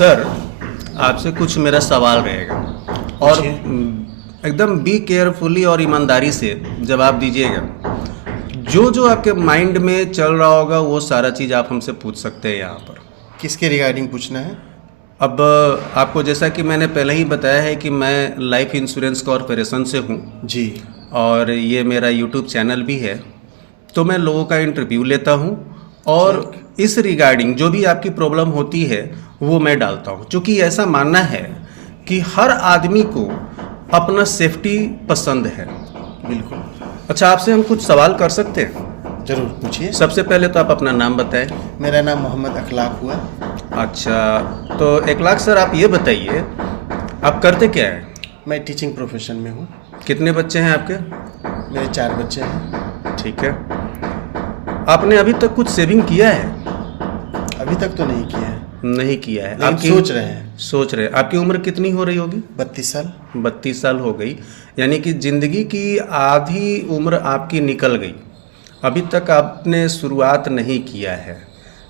Sir, आपसे कुछ मेरा सवाल रहेगा और एकदम बी केयरफुली और ईमानदारी से जवाब दीजिएगा। जो जो आपके माइंड में चल रहा होगा वो सारा चीज़ आप हमसे पूछ सकते हैं यहाँ पर। किसके रिगार्डिंग पूछना है? अब आपको जैसा कि मैंने पहले ही बताया है कि मैं लाइफ इंश्योरेंस कॉरपोरेशन से हूँ जी। और ये मेरा यूट्यूब चैनल भी है, तो मैं लोगों का इंटरव्यू लेता हूँ और इस रिगार्डिंग जो भी आपकी प्रॉब्लम होती है वो मैं डालता हूँ, क्योंकि ऐसा मानना है कि हर आदमी को अपना सेफ्टी पसंद है। बिल्कुल। अच्छा, आपसे हम कुछ सवाल कर सकते हैं? जरूर पूछिए। सबसे पहले तो आप अपना नाम बताएं। मेरा नाम मोहम्मद अखलाक हुआ। अच्छा, तो अखलाक सर, आप ये बताइए आप करते क्या हैं? मैं टीचिंग प्रोफेशन में हूँ। कितने बच्चे हैं आपके? मेरे 4 बच्चे हैं। ठीक है। आपने अभी तक कुछ सेविंग किया है? अभी तक तो नहीं किया है। नहीं किया है। लेकिन सोच रहे हैं। सोच रहे हैं। आपकी उम्र कितनी हो रही होगी? 32 साल। 32 साल हो गई, यानी कि ज़िंदगी की आधी उम्र आपकी निकल गई। अभी तक आपने शुरुआत नहीं किया है।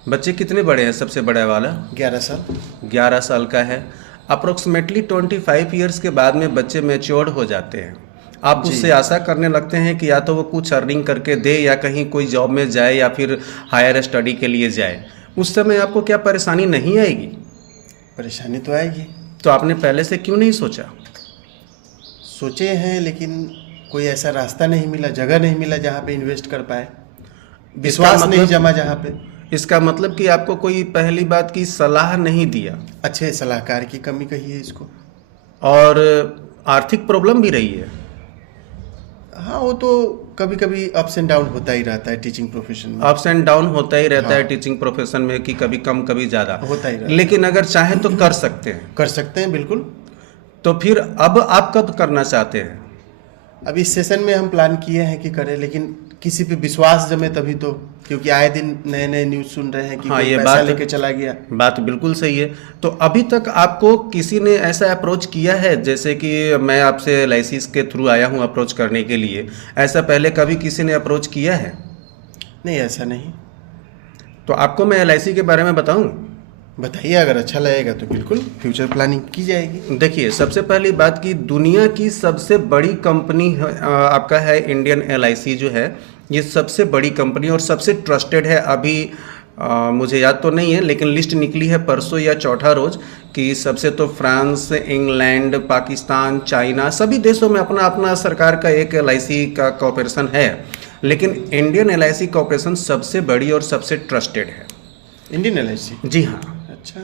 बच्चे कितने बड़े हैं? सबसे बड़ा वाला 11 साल। 11 साल का है। अप्रोक्सीमेटली 25 ईयर्स के बाद में बच्चे मैच्योर्ड हो जाते हैं। आप उससे आशा करने लगते हैं कि या तो वो कुछ अर्निंग करके दे या कहीं कोई जॉब में जाए या फिर हायर स्टडी के लिए जाए। उस समय आपको क्या परेशानी नहीं आएगी? परेशानी तो आएगी। तो आपने पहले से क्यों नहीं सोचा? सोचे हैं, लेकिन कोई ऐसा रास्ता नहीं मिला, जगह नहीं मिला जहाँ पे इन्वेस्ट कर पाए। विश्वास नहीं जमा जहाँ पे। इसका मतलब कि आपको कोई पहली बात की सलाह नहीं दिया। अच्छे सलाहकार की कमी कही है इसको। और आर्थिक प्रॉब्लम भी रही है। हाँ, वो तो कभी कभी अप्स एंड डाउन होता ही रहता है टीचिंग प्रोफेशन में। अप्स एंड डाउन होता ही रहता है हाँ। टीचिंग प्रोफेशन में, कि कभी कम कभी ज़्यादा होता ही रहता है। लेकिन अगर चाहें तो कर सकते हैं। कर सकते हैं, बिल्कुल। तो फिर अब आप कब करना चाहते हैं? अब इस सेशन में हम प्लान किए हैं कि करें, लेकिन किसी पे विश्वास जमे तभी तो, क्योंकि आए दिन नए नए न्यूज़ सुन रहे हैं कि हाँ, कोई ये पैसा लेके चला गया। बात बिल्कुल सही है। तो अभी तक आपको किसी ने ऐसा अप्रोच किया है, जैसे कि मैं आपसे LIC के थ्रू आया हूँ अप्रोच करने के लिए, ऐसा पहले कभी किसी ने अप्रोच किया है? नहीं, ऐसा नहीं। तो आपको मैं LIC के बारे में बताऊँ? बताइए, अगर अच्छा लगेगा तो बिल्कुल फ्यूचर प्लानिंग की जाएगी। देखिए, सबसे पहली बात कि दुनिया की सबसे बड़ी कंपनी आपका है इंडियन LIC जो है, ये सबसे बड़ी कंपनी और सबसे ट्रस्टेड है। अभी मुझे याद तो नहीं है, लेकिन लिस्ट निकली है परसों या चौथा रोज कि सबसे तो फ्रांस, इंग्लैंड, पाकिस्तान, चाइना, सभी देशों में अपना अपना सरकार का एक LIC का कॉर्पोरेशन है, लेकिन इंडियन LIC कॉर्पोरेशन सबसे बड़ी और सबसे ट्रस्टेड है। Indian LIC? जी हाँ। अच्छा।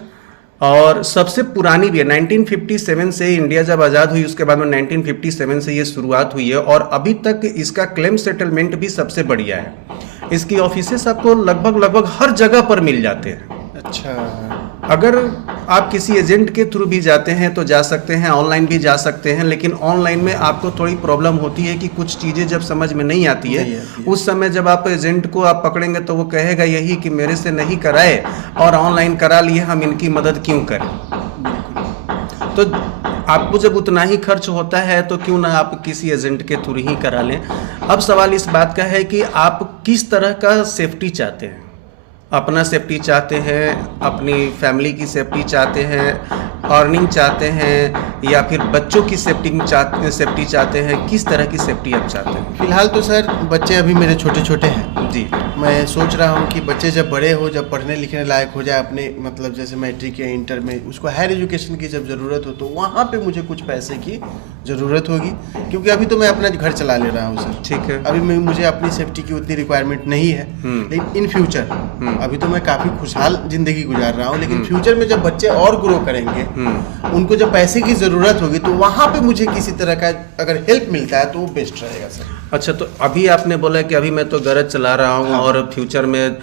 और सबसे पुरानी भी है। 1957 से इंडिया जब आज़ाद हुई उसके बाद में 1957 से ये शुरुआत हुई है और अभी तक इसका क्लेम सेटलमेंट भी सबसे बढ़िया है। इसकी ऑफिसेस आपको लगभग हर जगह पर मिल जाते हैं। अच्छा। अगर आप किसी एजेंट के थ्रू भी जाते हैं तो जा सकते हैं, ऑनलाइन भी जा सकते हैं, लेकिन ऑनलाइन में आपको थोड़ी प्रॉब्लम होती है कि कुछ चीज़ें जब समझ में नहीं आती है, उस समय जब आप एजेंट को आप पकड़ेंगे तो वो कहेगा यही कि मेरे से नहीं कराए और ऑनलाइन करा लिए, हम इनकी मदद क्यों करें। तो आपको जब उतना ही खर्च होता है तो क्यों ना आप किसी एजेंट के थ्रू ही करा लें। अब सवाल इस बात का है कि आप किस तरह का सेफ्टी चाहते हैं? अपना सेफ्टी चाहते हैं, अपनी फैमिली की सेफ्टी चाहते हैं, अर्निंग चाहते हैं, या फिर बच्चों की सेफ्टी चाहते हैं? किस तरह की सेफ्टी आप चाहते हैं? फिलहाल तो सर बच्चे अभी मेरे छोटे छोटे हैं जी। मैं सोच रहा हूँ कि बच्चे जब बड़े हो, जब पढ़ने लिखने लायक हो जाए, अपने मतलब जैसे मैट्रिक या इंटर में उसको हायर एजुकेशन की जब ज़रूरत हो तो वहाँ पे मुझे कुछ पैसे की ज़रूरत होगी, क्योंकि अभी तो मैं अपना घर चला ले रहा हूँ सर। ठीक है। अभी मुझे अपनी सेफ्टी की उतनी रिक्वायरमेंट नहीं है, लेकिन इन फ्यूचर अभी तो मैं काफ़ी खुशहाल ज़िंदगी गुजार रहा हूँ, लेकिन फ्यूचर में जब बच्चे और ग्रो करेंगे, उनको जब पैसे की ज़रूरत होगी तो वहाँ पे मुझे किसी तरह का अगर हेल्प मिलता है तो वो बेस्ट रहेगा सर। अच्छा, तो अभी आपने बोला कि अभी मैं तो गरज चला रहा हूँ। हाँ। और फ्यूचर में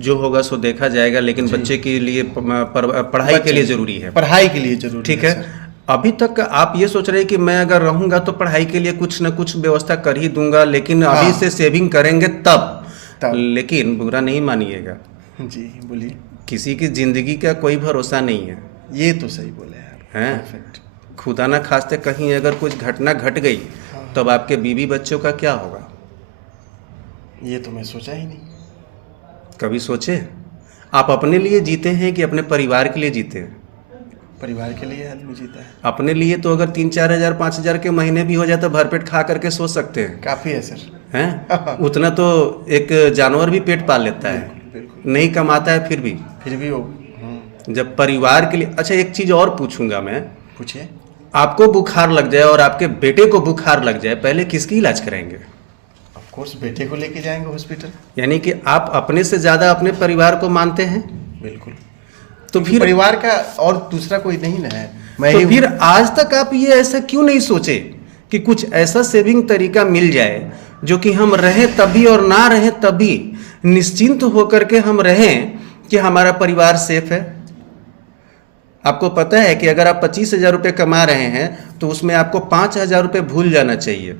जो होगा सो देखा जाएगा, लेकिन बच्चे के लिए पढ़ाई के लिए ज़रूरी है। पढ़ाई के लिए ज़रूरी ठीक है। अभी तक आप ये सोच रहे हैं कि मैं अगर रहूँगा तो पढ़ाई के लिए कुछ न कुछ व्यवस्था कर ही दूंगा, लेकिन अभी से सेविंग करेंगे तब। लेकिन बुरा नहीं मानिएगा जी, बोलिए। किसी की ज़िंदगी का कोई भरोसा नहीं है। ये तो सही बोले आप। हैं? परफेक्ट। खुदा ना खास्ते कहीं अगर कुछ घटना घट गई तब आपके बीवी बच्चों का क्या होगा? ये तो मैं सोचा ही नहीं। कभी सोचे? आप अपने लिए जीते हैं कि अपने परिवार के लिए जीते हैं? परिवार के लिए आदमी जीता है। अपने लिए तो अगर 3-4 हज़ार 5 हज़ार के महीने भी हो जाए तो भरपेट खा करके सो सकते हैं, काफी है सर। हैं? उतना तो एक जानवर भी पेट पाल लेता है, बिल्कुल। नहीं कमाता है फिर भी वो जब परिवार के लिए। अच्छा, एक चीज और पूछूंगा मैं, पूछिए। आपको बुखार लग जाए और आपके बेटे को बुखार लग जाए, पहले किसकी इलाज कराएंगे? ऑफ कोर्स बेटे को लेके जाएंगे हॉस्पिटल। यानी कि आप अपने से ज्यादा अपने परिवार को मानते हैं। बिल्कुल। तो फिर परिवार का और दूसरा कोई नहीं ना है। तो फिर आज तक आप ये ऐसा क्यों नहीं सोचे कि कुछ ऐसा सेविंग तरीका मिल जाए जो कि हम रहें तभी और ना रहें तभी निश्चिंत होकर के हम रहें कि हमारा परिवार सेफ है। आपको पता है कि अगर आप 25,000 रुपये कमा रहे हैं तो उसमें आपको 5,000 रुपये भूल जाना चाहिए,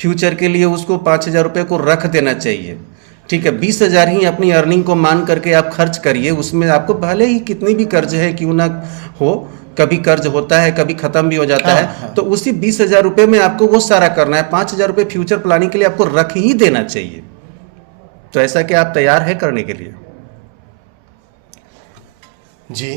फ्यूचर के लिए उसको 5,000 रुपये को रख देना चाहिए। ठीक है, 20,000 ही अपनी अर्निंग को मान करके आप खर्च करिए। उसमें आपको भले ही कितनी भी कर्ज है क्यों ना हो, कभी कर्ज होता है, कभी खत्म भी हो जाता है। तो उसी 20,000 रुपये में आपको वो सारा करना है। 5,000 रुपये फ्यूचर प्लानिंग के लिए आपको रख ही देना चाहिए। तो ऐसा क्या आप तैयार है करने के लिए? जी,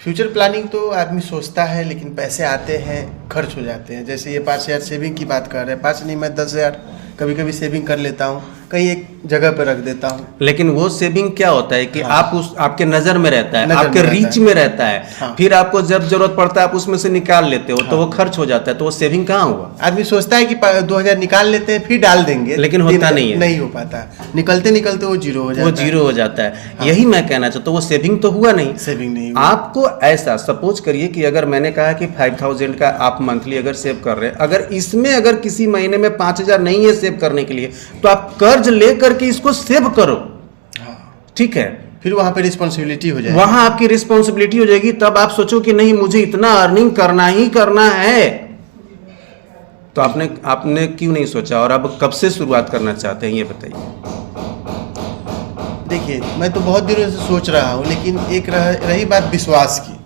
फ्यूचर प्लानिंग तो आदमी सोचता है, लेकिन पैसे आते हैं खर्च हो जाते हैं। जैसे ये 5,000 सेविंग की बात कर रहे हैं, 5 नहीं मैं 10,000 कभी कभी सेविंग कर लेता हूँ, कहीं एक जगह पर रख देता हूँ। लेकिन वो सेविंग क्या होता है कि आप उस आपके नज़र में रहता है, आपके रीच में रहता है। हाँ। फिर आपको जब जरूरत पड़ता है आप उसमें से निकाल लेते हो। तो वो खर्च हो जाता है। तो वो सेविंग कहाँ हुआ? आदमी सोचता है कि 2,000 निकाल लेते हैं फिर डाल देंगे, लेकिन होता नहीं है, नहीं हो पाता। निकलते निकलते वो जीरो हो जाता है। वो जीरो हो जाता है। यही मैं कहना चाहता हूँ, वो सेविंग तो हुआ नहीं। सेविंग नहीं हुआ। आपको ऐसा सपोज करिए कि अगर मैंने कहा कि 5,000 का आप मंथली अगर सेव कर रहे हैं, अगर इसमें अगर किसी महीने में 5,000 नहीं है सेव करने के लिए, तो आप कर्ज ले करके इसको सेव करो। ठीक है, फिर वहां पे रिस्पॉन्सिबिलिटी हो जाएगी। वहां आपकी रिस्पॉन्सिबिलिटी हो जाएगी। तब आप सोचो कि नहीं मुझे इतना अर्निंग करना ही करना है। तो आपने क्यों नहीं सोचा और अब कब से शुरुआत करना चाहते हैं ये बताइए। देखिए, मैं तो बहुत दिनों से सोच रहा हूँ, लेकिन एक रही बात विश्वास की।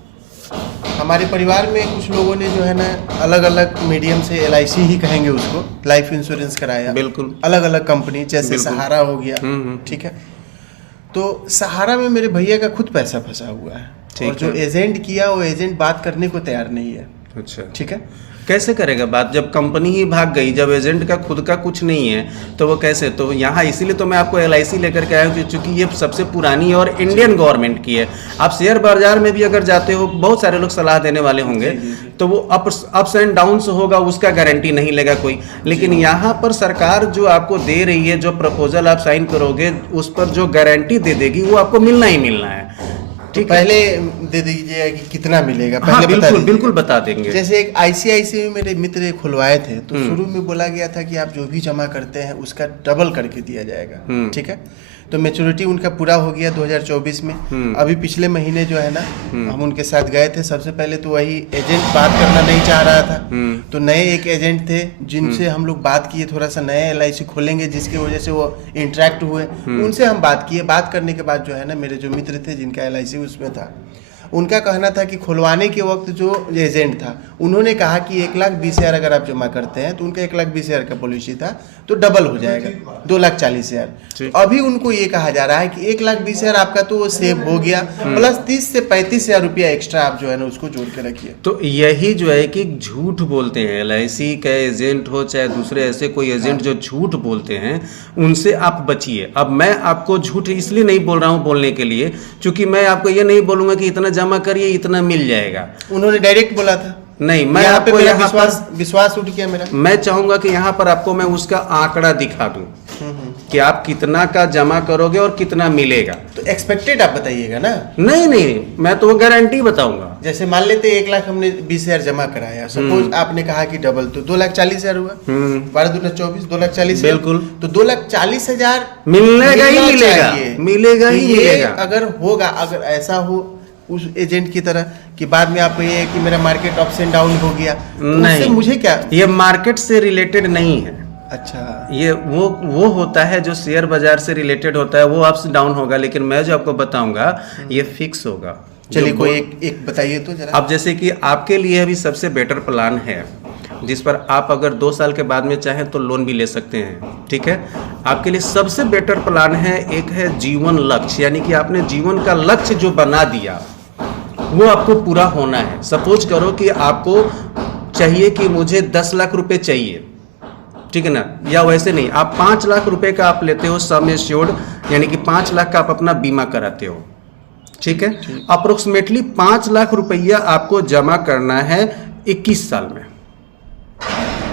हमारे परिवार में कुछ लोगों ने जो है ना अलग अलग मीडियम से LIC ही कहेंगे उसको, लाइफ इंश्योरेंस कराया। बिल्कुल। अलग अलग कंपनी, जैसे सहारा हो गया। ठीक है, तो सहारा में मेरे भैया का खुद पैसा फंसा हुआ है, और जो एजेंट किया वो एजेंट बात करने को तैयार नहीं है। अच्छा, ठीक है, कैसे करेगा बात जब कंपनी ही भाग गई, जब एजेंट का खुद का कुछ नहीं है तो वो कैसे? तो यहाँ इसीलिए तो मैं आपको LIC लेकर के आया हूँ, क्योंकि ये सबसे पुरानी और इंडियन गवर्नमेंट की है। आप शेयर बाजार में भी अगर जाते हो, बहुत सारे लोग सलाह देने वाले होंगे, तो वो अप्स एंड डाउन्स होगा, उसका गारंटी नहीं लेगा कोई। लेकिन यहाँ पर सरकार जो आपको दे रही है, जो प्रपोजल आप साइन करोगे, उस पर जो गारंटी दे देगी वो आपको मिलना ही मिलना है। ठीक, पहले दे दीजिए कि कितना मिलेगा, हाँ, पहले बिल्कुल बता देंगे। जैसे एक ICICI में मेरे मित्र खुलवाए थे, तो शुरू में बोला गया था कि आप जो भी जमा करते हैं उसका डबल करके दिया जाएगा। ठीक है, तो मैच्योरिटी उनका पूरा हो गया 2024 में। अभी पिछले महीने जो है ना हम उनके साथ गए थे। सबसे पहले तो वही एजेंट बात करना नहीं चाह रहा था, तो नए एक एजेंट थे जिनसे हम लोग बात किए, थोड़ा सा नए LIC खोलेंगे जिसकी वजह से वो इंटरेक्ट हुए। उनसे हम बात किए। बात करने के बाद जो है ना मेरे जो मित्र थे जिनका LIC उसमें था, उनका कहना था कि खुलवाने के वक्त जो एजेंट था उन्होंने कहा कि 1,20,000 अगर आप जमा करते हैं तो उनका 1,20,000 का पॉलिसी था, तो डबल हो जाएगा 2,40,000। अभी उनको ये कहा जा रहा है कि 1,20,000 आपका तो वो सेव हो गया, प्लस 30 से 35,000 रुपया एक्स्ट्रा आप जो है ना उसको जोड़ के रखिए। तो यही जो है कि झूठ बोलते हैं, LIC का एजेंट हो चाहे दूसरे ऐसे कोई एजेंट जो झूठ बोलते हैं, उनसे आप बचिए। अब मैं आपको झूठ इसलिए नहीं बोल रहा हूँ बोलने के लिए, क्योंकि मैं आपको ये नहीं बोलूंगा कि इतना जमा करिए इतना मिल जाएगा। उन्होंने डायरेक्ट बोला था। नहीं, मैं आपको यहाँ विश्वास उठ गया मेरा। मैं चाहूंगा कि यहाँ पर आपको मैं उसका आंकड़ा दिखा दूं कि आप कितना का जमा करोगे और कितना मिलेगा। तो एक्सपेक्टेड आप बताइएगा ना। नहीं, मैं तो वो गारंटी बताऊंगा। जैसे मान लेते 1,00,000 हमने 20,000 जमा कराया, सपोज आपने कहा कि डबल, तो 2,40,000 हुआ। 12×2 = 2,40,000। बिल्कुल, तो 2,40,000 मिलेगा ही मिलेगा। अगर होगा, अगर ऐसा हो उस एजेंट की तरह कि बाद में आपको ये है कि मेरा मार्केट अप्स एंड डाउन हो गया, नहीं, मुझे क्या, ये मार्केट से रिलेटेड नहीं है। अच्छा, ये वो होता है जो शेयर बाजार से रिलेटेड होता है, वो अप्स डाउन होगा। लेकिन मैं जो आपको बताऊंगा ये फिक्स होगा। चलिए कोई एक बताइए तो जरा। अब जैसे कि आपके लिए अभी सबसे बेटर प्लान है, जिस पर आप अगर 2 साल के बाद में चाहें तो लोन भी ले सकते हैं। ठीक है, आपके लिए सबसे बेटर प्लान है, एक है जीवन लक्ष्य, यानी कि आपने जीवन का लक्ष्य जो बना दिया वो आपको पूरा होना है। सपोज करो कि आपको चाहिए कि मुझे 10 लाख रुपए चाहिए, ठीक है ना, या वैसे नहीं, आप 5 लाख रुपए का आप लेते हो सम एश्योर्ड, यानी कि 5 लाख का आप अपना बीमा कराते हो। ठीक है, अप्रोक्सीमेटली 5 लाख रुपया आपको जमा करना है 21 साल में।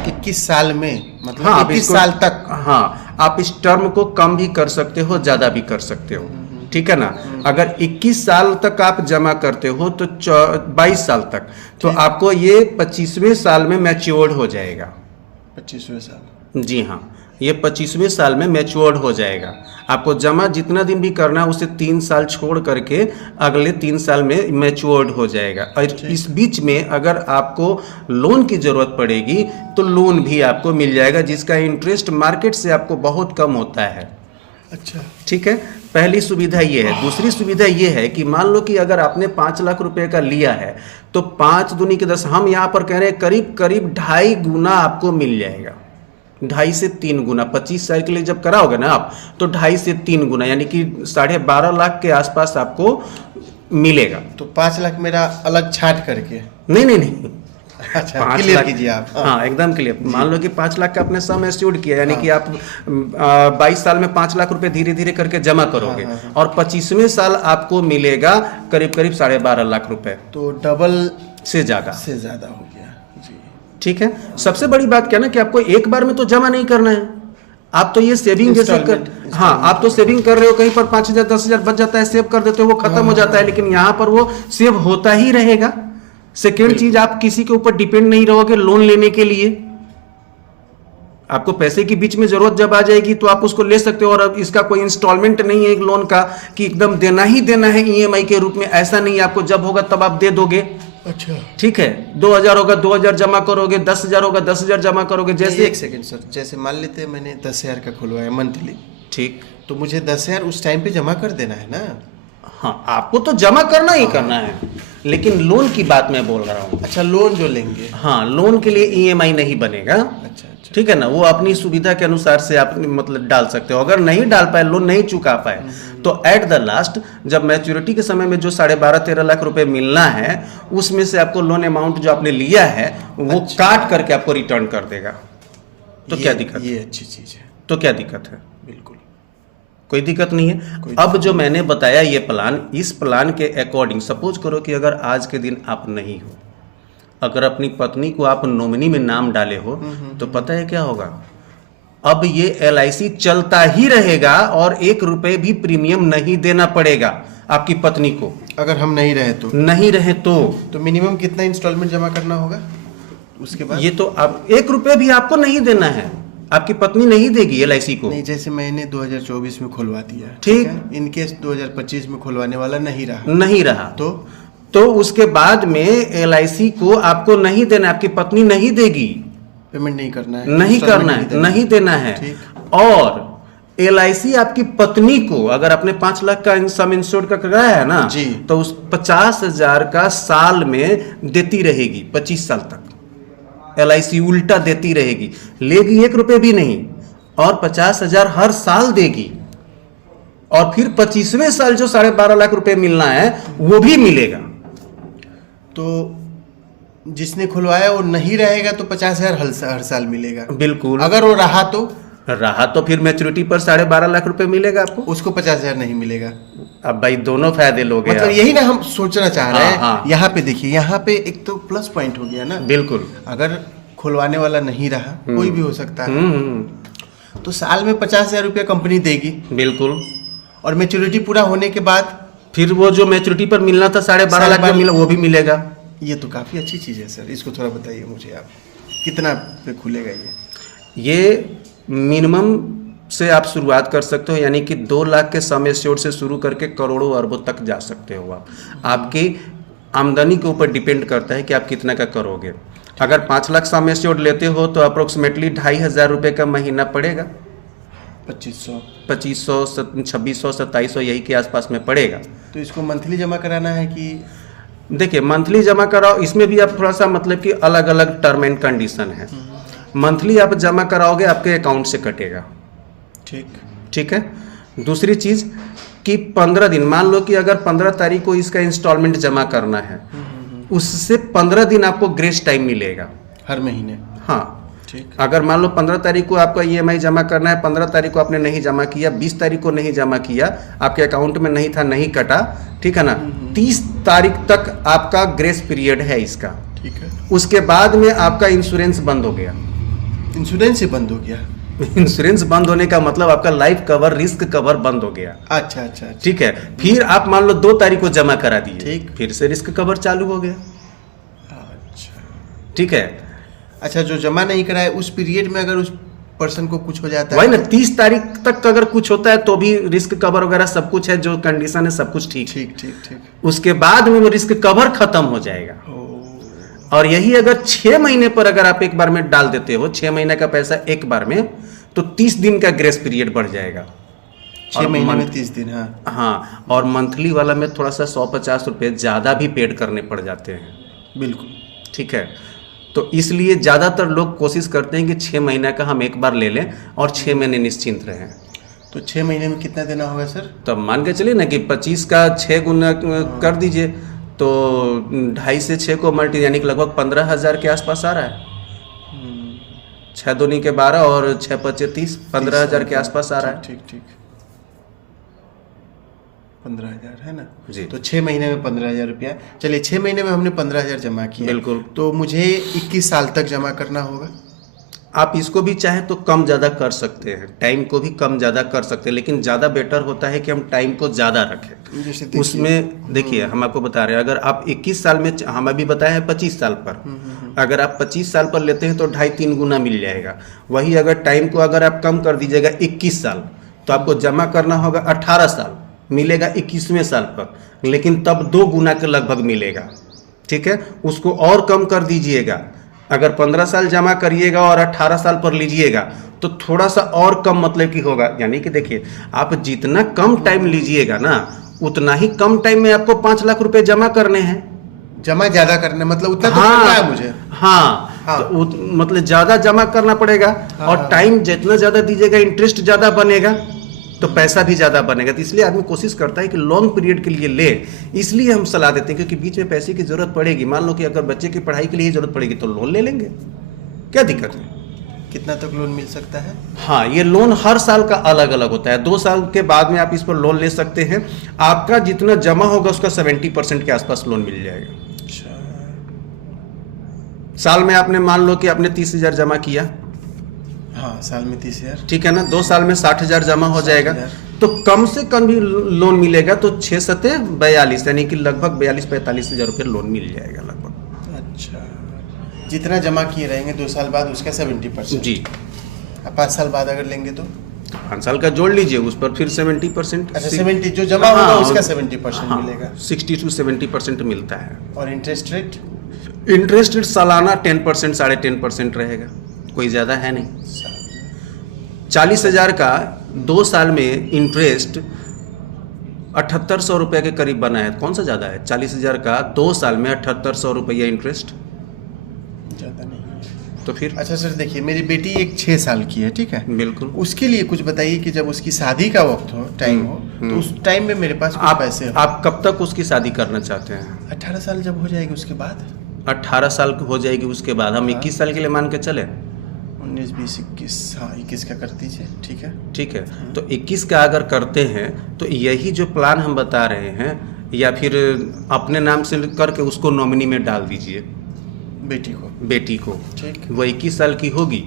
21 साल में मतलब हाँ, 21 साल तक। हाँ, आप इस टर्म को कम भी कर सकते हो, ज्यादा भी कर सकते हो। ठीक है ना, अगर 21 साल तक आप जमा करते हो तो 22 साल तक, तो आपको ये 25वें साल में मैच्योर्ड हो जाएगा। 25वें साल, जी हाँ, ये 25वें साल में मैच्योर्ड हो जाएगा। आपको जमा जितना दिन भी करना है उसे 3 साल छोड़ करके अगले 3 साल में मैच्योर्ड हो जाएगा। और इस बीच में अगर आपको लोन की जरूरत पड़ेगी तो लोन भी आपको मिल जाएगा, जिसका इंटरेस्ट मार्केट से आपको बहुत कम होता है। अच्छा, ठीक है, पहली सुविधा ये है। दूसरी सुविधा ये है कि मान लो कि अगर आपने 5 लाख रुपए का लिया है तो 5 दूनी के 10, हम यहाँ पर कह रहे हैं करीब करीब 2.5 गुना आपको मिल जाएगा। 2.5 से 3 गुना 25 साल के लिए जब कराओगे ना आप, तो 2.5 से 3 गुना, यानी कि 12.5 लाख के आसपास आपको मिलेगा। तो 5 लाख मेरा अलग छाट करके? नहीं, अच्छा, क्लियर कीजिए आप। हाँ, एकदम क्लियर। मान लो कि 5 लाख का आपने सम एश्योर्ड किया, यानी कि आप 22 साल में 5 लाख रुपए धीरे धीरे करके जमा करोगे, और 25वें साल आपको मिलेगा करीब करीब 12.5 लाख रुपए, तो डबल से ज्यादा हो गया जी। ठीक है, सबसे बड़ी बात क्या ना कि आपको एक बार में तो जमा नहीं करना है, आप तो ये सेविंग जैसे हाँ, आप तो सेविंग कर रहे हो, कहीं पर 5,000 10,000 बच जाता है, सेव कर देते हो, वो खत्म हो जाता है, लेकिन यहाँ पर वो सेव होता ही रहेगा। सेकेंड चीज, आप किसी के ऊपर डिपेंड नहीं रहोगे लोन लेने के लिए। आपको पैसे की बीच में जरूरत जब आ जाएगी तो आप उसको ले सकते हो, और अब इसका कोई इंस्टॉलमेंट नहीं है एक लोन का कि एकदम देना ही देना है ईएमआई के रूप में, ऐसा नहीं है। आपको जब होगा तब आप दे दोगे। अच्छा, ठीक है, 2,000 होगा 2,000 जमा करोगे, 10,000 होगा 10,000 जमा करोगे। जैसे एक सेकंड सर, जैसे मान लेते हैं मैंने 10,000 का खुलवाया मंथली, ठीक, तो मुझे 10,000 उस टाइम पे जमा कर देना है ना? हाँ, आपको तो जमा करना ही करना है, लेकिन लोन की बात मैं बोल रहा हूँ। अच्छा, लोन जो लेंगे, हाँ, लोन के लिए ईएमआई नहीं बनेगा। अच्छा, ठीक है ना, वो अपनी सुविधा के अनुसार से आप मतलब डाल सकते हो। अगर नहीं डाल पाए, लोन नहीं चुका पाए, तो एट द लास्ट जब मैच्योरिटी के समय में जो 12.5-13 लाख रुपए मिलना है, उसमें से आपको लोन अमाउंट जो आपने लिया है वो काट करके आपको रिटर्न कर देगा। तो क्या दिक्कत? ये अच्छी चीज है। तो क्या दिक्कत है? बिल्कुल कोई दिक्कत नहीं है। अब जो मैंने बताया ये प्लान, इस प्लान के अकॉर्डिंग सपोज करो कि अगर आज के दिन आप नहीं हो, अगर अपनी पत्नी को आप नॉमिनी में नाम डाले हो, तो पता है क्या होगा? अब ये LIC चलता ही रहेगा और 1 रुपए भी प्रीमियम नहीं देना पड़ेगा आपकी पत्नी को। अगर हम नहीं रहे तो मिनिमम कितना इंस्टॉलमेंट जमा करना होगा उसके बाद? ये तो आप 1 रुपए भी आपको नहीं देना है, आपकी पत्नी नहीं देगी LIC को। नहीं, जैसे मैंने 2024 में खुलवा दिया, ठीक, इनकेस 2025 में खुलवाने वाला नहीं रहा तो उसके बाद में LIC को आपको नहीं देना, आपकी पत्नी नहीं देगी, पेमेंट नहीं करना है, नहीं देना है। और LIC आपकी पत्नी को अगर आपने 5 लाख का सम इंश्योर्ड का कराया है ना जी, तो उस 50,000 का साल में देती रहेगी 25 साल तक। LIC उल्टा देती रहेगी, लेगी 1 रुपए भी नहीं, और 50,000 हर साल देगी, और फिर 25वें साल जो 12.5 लाख रुपए मिलना है वो भी मिलेगा। तो जिसने खुलवाया वो नहीं रहेगा तो 50,000 हर साल मिलेगा। बिल्कुल, अगर वो रहा तो फिर मैच्योरिटी पर 12.5 लाख रुपए मिलेगा आपको, उसको 50,000 नहीं मिलेगा। अब भाई दोनों फायदे लोगे, मतलब यही ना हम सोचना चाह रहे हैं। हाँ। यहाँ पे देखिए, यहाँ पे एक तो प्लस पॉइंट हो गया ना। बिल्कुल, अगर खुलवाने वाला नहीं रहा, कोई भी हो सकता है, तो साल में 50,000 रुपया कंपनी देगी। बिल्कुल, और मैच्योरिटी पूरा होने के बाद फिर वो जो मैच्योरिटी पर मिलना था 12.5 लाख का मिला, वो भी मिलेगा। ये तो काफी अच्छी चीज है सर, इसको थोड़ा बताइए मुझे आप, कितना पे खुलेगा ये मिनिमम से आप शुरुआत कर सकते हो, यानी कि 2 लाख के सम एश्योर्ड से शुरू करके करोड़ों अरबों तक जा सकते हो आप। आपकी आमदनी के ऊपर डिपेंड करता है कि आप कितना का करोगे। अगर 5 लाख सम एश्योर्ड लेते हो तो अप्रोक्सीमेटली 2,500 रुपये का महीना पड़ेगा, 2500 2600 2700 यही के आसपास में पड़ेगा। तो इसको मंथली जमा कराना है कि देखिए मंथली जमा कराओ, इसमें भी आप थोड़ा सा मतलब कि अलग अलग टर्म एंड कंडीशन है। मंथली आप जमा कराओगे आपके अकाउंट से कटेगा। ठीक है। दूसरी चीज कि 15 दिन, मान लो कि अगर 15 तारीख को इसका इंस्टॉलमेंट जमा करना है, उससे 15 दिन आपको ग्रेस टाइम मिलेगा हर महीने। हाँ ठीक। अगर मान लो 15 तारीख को आपका ईएमआई जमा करना है, 15 तारीख को आपने नहीं जमा किया, 20 तारीख को नहीं जमा किया, आपके अकाउंट में नहीं था, नहीं कटा, ठीक है ना, 30 तारीख तक आपका ग्रेस पीरियड है इसका। ठीक है। उसके बाद में आपका इंश्योरेंस बंद हो गया। इंश्योरेंस ही बंद हो गया? इंश्योरेंस बंद होने का मतलब आपका लाइफ कवर, रिस्क कवर बंद हो गया। अच्छा। ठीक है। फिर आप मान लो 2 तारीख को जमा करा दिए, ठीक। फिर से रिस्क कवर चालू हो गया। अच्छा। ठीक है। अच्छा, जो जमा नहीं कराए उस पीरियड में अगर उस पर्सन को कुछ हो जाता वही है ना, 30 तारीख तक अगर कुछ होता है तो भी रिस्क कवर वगैरह सब कुछ है, जो कंडीशन है सब कुछ ठीक। उसके बाद में वो रिस्क कवर खत्म हो जाएगा। और यही अगर 6 महीने पर अगर आप एक बार में डाल देते हो, 6 महीने का पैसा एक बार में, तो 30 दिन का ग्रेस पीरियड बढ़ जाएगा। 6 महीने में 30 दिन। हाँ, और मंथली वाला में थोड़ा सा 150 रुपये ज़्यादा भी पेड करने पड़ जाते हैं। बिल्कुल। ठीक है। तो इसलिए ज़्यादातर लोग कोशिश करते हैं कि 6 महीने का हम एक बार ले लें और 6 महीने निश्चिंत रहें। तो 6 महीने में कितना देना होगा सर? तब मान के चलिए ना कि 25 का 6 गुना कर दीजिए, तो 2.5 से 6 को मल्टी, यानी कि लगभग 15,000 के आसपास आ रहा है। 6 दूनी के 12 और 6 पचे 30, 15,000 के आसपास आ रहा है। ठीक। 15,000 है ना जी। तो 6 महीने में 15,000 रुपया। चलिए 6 महीने में हमने 15,000 जमा किया। बिल्कुल। तो मुझे 21 साल तक जमा करना होगा? आप इसको भी चाहे तो कम ज़्यादा कर सकते हैं, टाइम को भी कम ज़्यादा कर सकते हैं, लेकिन ज़्यादा बेटर होता है कि हम टाइम को ज़्यादा रखें। जैसे उसमें देखिए हम आपको बता रहे हैं, अगर आप 21 साल में, हम अभी बताए हैं 25 साल पर, अगर आप 25 साल पर लेते हैं तो 2.5-3 गुना मिल जाएगा। वही अगर टाइम को अगर आप कम कर दीजिएगा 21 साल, तो आपको जमा करना होगा 18 साल, मिलेगा 21वें साल पर, लेकिन तब 2 गुना के लगभग मिलेगा। ठीक है। उसको और कम कर दीजिएगा, अगर 15 साल जमा करिएगा और 18 साल पर लीजिएगा तो थोड़ा सा और कम मतलब कि होगा। यानी कि देखिए आप जितना कम टाइम लीजिएगा ना, उतना ही कम टाइम में आपको 5 लाख रुपए जमा करने हैं। जमा ज्यादा करना मतलब उतना तो हाँ, करना है मुझे। हाँ। तो मतलब ज्यादा जमा करना पड़ेगा। और टाइम जितना ज्यादा दीजिएगा इंटरेस्ट ज्यादा बनेगा, तो पैसा भी ज़्यादा बनेगा। तो इसलिए आदमी कोशिश करता है कि लॉन्ग पीरियड के लिए ले। इसलिए हम सलाह देते हैं क्योंकि बीच में पैसे की ज़रूरत पड़ेगी। मान लो कि अगर बच्चे की पढ़ाई के लिए ज़रूरत पड़ेगी तो लोन ले लेंगे, क्या दिक्कत है। कितना तक लोन मिल सकता है? हाँ, ये लोन हर साल का अलग अलग होता है। 2 साल के बाद में आप इस पर लोन ले सकते हैं। आपका जितना जमा होगा उसका 70% के आसपास लोन मिल जाएगा। अच्छा। साल में आपने मान लो कि आपने 30,000 जमा किया, हाँ, साल में 30,000, ठीक है ना, 2 साल में 60,000 जमा हो जाएगा, तो कम से कम भी लोन मिलेगा तो 6 सते 42, यानी कि लगभग 42-45 हज़ार रुपये लोन मिल जाएगा लगभग। अच्छा, जितना जमा किए रहेंगे 2 साल बाद उसका 70%। जी। 5 साल बाद अगर लेंगे तो 5 साल का जोड़ लीजिए, उस पर फिर 70%। अच्छा, 70 जो जमा होगा उसका 70% मिलेगा। 60 to 70% मिलता है। और इंटरेस्ट रेट? इंटरेस्ट रेट सालाना 10%, 10.5% रहेगा, कोई ज़्यादा है नहीं। 40,000 का 2 साल में इंटरेस्ट 7,800 रुपये के करीब बना है। कौन सा ज़्यादा है? 40,000 का 2 साल में 7,800 रुपया इंटरेस्ट, ज़्यादा नहीं है तो फिर। अच्छा सर, देखिए मेरी बेटी एक 6 साल की है, ठीक है, बिल्कुल। उसके लिए कुछ बताइए कि जब उसकी शादी का वक्त हो, टाइम हो, तो उस टाइम में मेरे पास कुछ पैसे हो। आप कब तक उसकी शादी करना चाहते हैं? 18 साल जब हो जाएगी उसके बाद। 18 साल हो जाएगी उसके बाद, हम 21 साल के लिए मान के चले। 19, 20, 21, हाँ 21 का कर दीजिए। ठीक है, ठीक है। तो 21 का अगर करते हैं तो यही जो प्लान हम बता रहे हैं, या फिर अपने नाम से करके उसको नॉमिनी में डाल दीजिए, बेटी को। ठीक। वो 21 साल की होगी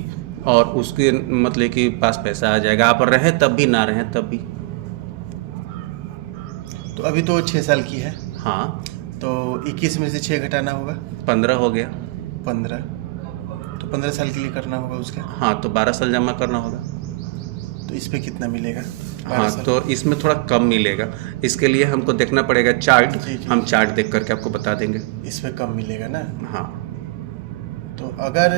और उसके मतलब कि पास पैसा आ जाएगा, आप रहे तब भी ना रहे तब भी। तो अभी तो 6 साल की है। हाँ, तो 21 में से 6 घटाना होगा, 15 हो गया। 15, तो 15 साल के लिए करना होगा उसका। हाँ, तो 12 साल जमा करना होगा। तो इस पे कितना मिलेगा? हाँ, तो इसमें थोड़ा कम मिलेगा। इसके लिए हमको देखना पड़ेगा चार्ट। जी। हम चार्ट देख करके आपको बता देंगे। इसमें कम मिलेगा ना? हाँ। तो अगर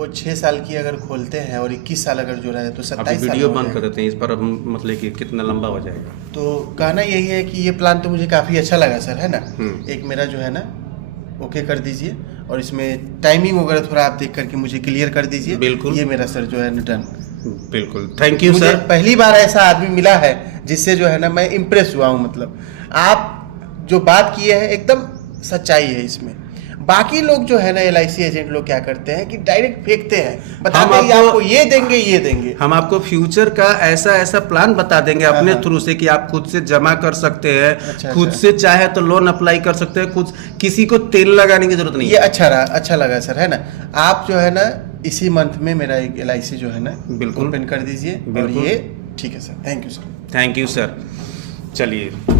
वो 6 साल की अगर खोलते हैं और 21 साल अगर जोड़ा है तो 27 अभी साल वीडियो हो बंद जाएगा। कर देते हैं इस पर, अब मतलब कि कितना लंबा हो जाएगा। तो कहना यही है कि ये प्लान तो मुझे काफ़ी अच्छा लगा सर, है ना। एक मेरा जो है ना ओके कर दीजिए, और इसमें टाइमिंग वगैरह थोड़ा आप देख करके मुझे क्लियर कर दीजिए। बिल्कुल। ये मेरा सर जो है डन। बिल्कुल, थैंक यू मुझे सर। पहली बार ऐसा आदमी मिला है जिससे जो है ना मैं इम्प्रेस हुआ हूँ। मतलब आप जो बात किए हैं एकदम सच्चाई है इसमें। बाकी लोग जो है ना LIC एजेंट लोग क्या करते हैं कि डायरेक्ट फेंकते हैं, बताते हैं आपको ये देंगे ये देंगे। हम आपको फ्यूचर का ऐसा ऐसा प्लान बता देंगे अपने थ्रू से कि आप खुद से जमा कर सकते हैं, अच्छा, खुद अच्छा। से चाहे तो लोन अप्लाई कर सकते हैं, खुद किसी को तेल लगाने की जरूरत नहीं ये है। अच्छा लगा सर, है ना। आप जो है ना इसी मंथ में मेरा एक LIC जो है ना बिल्कुल। ओपन कर दीजिए। और बिल्कुल। ये ठीक है sir, thank you sir. Thank you sir. चलिए।